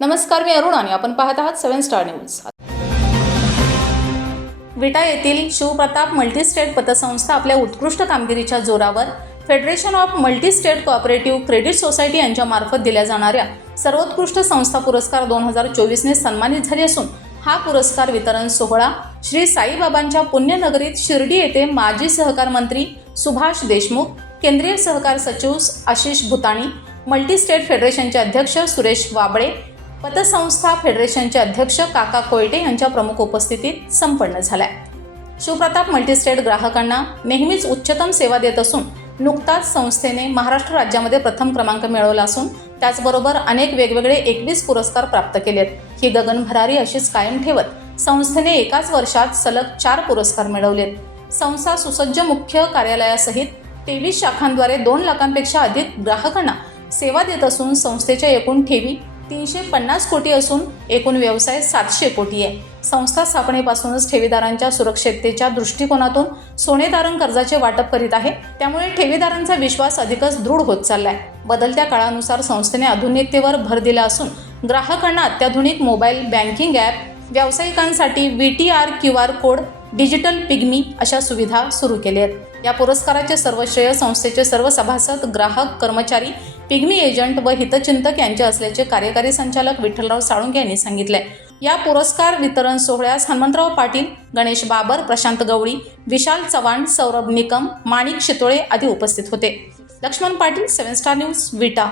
नमस्कार मी अरुण आणि आपण पाहत आहात सेव्हन स्टार न्यूज. विटा येथील शिवप्रताप मल्टीस्टेट पतसंस्था आपल्या उत्कृष्ट कामगिरीच्या जोरावर federation of multistate cooperative credit society यांच्यामार्फत दिल्या जाणाऱ्या सर्वोत्कृष्ट संस्था पुरस्कार दोन हजार चोवीसने सन्मानित झाली असून हा पुरस्कार वितरण सोहळा श्री साईबाबांच्या पुण्यनगरीत शिर्डी येथे माजी सहकार मंत्री सुभाष देशमुख केंद्रीय सहकार सचिव आशिष भुताणी मल्टीस्टेट फेडरेशनचे अध्यक्ष सुरेश वाबळे पतसंस्था फेडरेशनचे अध्यक्ष काका कोयटे यांच्या प्रमुख उपस्थितीत संपन्न झालाय. शिवप्रताप मल्टीस्टेट ग्राहकांना नेहमीच उच्चतम सेवा देत असून नुकताच संस्थेने महाराष्ट्र राज्यामध्ये प्रथम क्रमांक मिळवला असून त्याचबरोबर अनेक वेगवेगळे एकवीस पुरस्कार प्राप्त केलेत. ही गगन भरारी अशीच कायम ठेवत संस्थेने एकाच वर्षात सलग चार पुरस्कार मिळवलेत. संस्था सुसज्ज मुख्य कार्यालयासहित तेवीस शाखांद्वारे दोन लाखांपेक्षा अधिक ग्राहकांना सेवा देत असून संस्थेच्या एकूण ठेवी तीनशे पन्नास कोटी असून एकूण व्यवसाय सातशे कोटी आहे. संस्था स्थापनेपासूनच ठेवीदारांच्या सुरक्षिततेच्या दृष्टिकोनातून सोने तारण कर्जाचे वाटप करीत आहे. त्यामुळे ठेवीदारांचा विश्वास अधिकच दृढ होत चाललाय. बदलत्या काळानुसार संस्थेने आधुनिकतेवर भर दिला असून ग्राहकांना अत्याधुनिक मोबाईल बँकिंग ॲप व्यावसायिकांसाठी V T R Q R code digital pigmy अशा सुविधा सुरू केल्या आहेत. या पुरस्काराचे सर्व श्रेय संस्थेचे सर्व सभासद ग्राहक कर्मचारी पिग्मी एजंट व हितचिंतक यांचे असल्याचे कार्यकारी संचालक विठ्ठलराव साळुंके यांनी सांगितले. या पुरस्कार वितरण सोहळ्यास हनुमंतराव पाटील गणेश बाबर प्रशांत गवळी विशाल चव्हाण सौरभ निकम माणिक शितोळे आदी उपस्थित होते. Laxman Patil seven star news Vita.